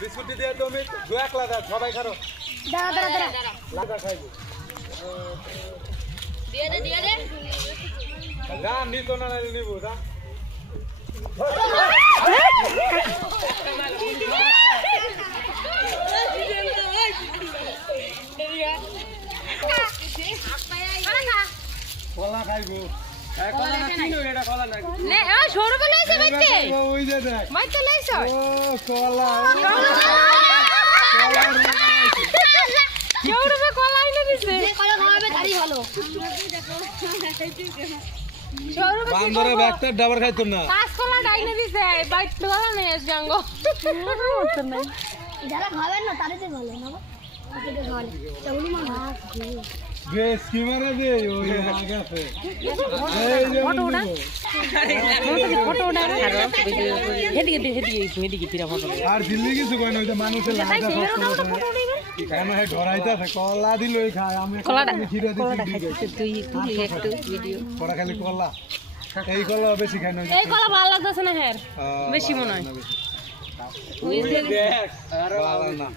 biscuit দিয়ে তুমি দু এক লাগা সবাই খারো নিত না নিব কলা খাইবো বান্দরে ব্যাগটা ডাবার খাইতাম না যারা খাবেন না তাদের ভালো না বেশ কি মারা দে ওই আগাছে আর দিল্লি কিছু কয় না ওই যে মানুষের লাগা কেন হে ধরাইতেছে কলা দিল ওই খায় আমি খিরে দিচ্ছি করা খালি কলা এই কলা বেশি খাই না এই কলা ভালো লাগতেছে না হ্যাঁ বেশি মনে হয় না